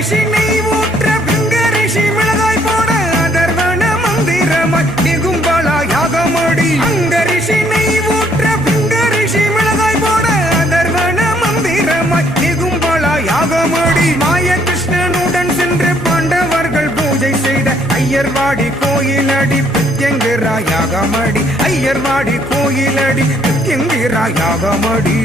ரிஷி நெய் ஊற்ற பிங்க ரிஷி மிளகாய் போட அதர்வன மந்திரமாய் நிகும்பலா யாகமடி அங்க ரிஷி நெய் ஊற்ற பிங்க ரிஷி மிளகாய் போட அதர்வன மந்திரமாய் நிகும்பலா யாகமடி மாய கிருஷ்ணனுடன் சென்று பாண்டவர்கள் பூஜை செய்த ஐயர்வாடி கோயிலடி பிரத்யங்கிரா யாகமடி ஐயர்வாடி கோயிலடி பிரத்யங்கிரா யாகமடி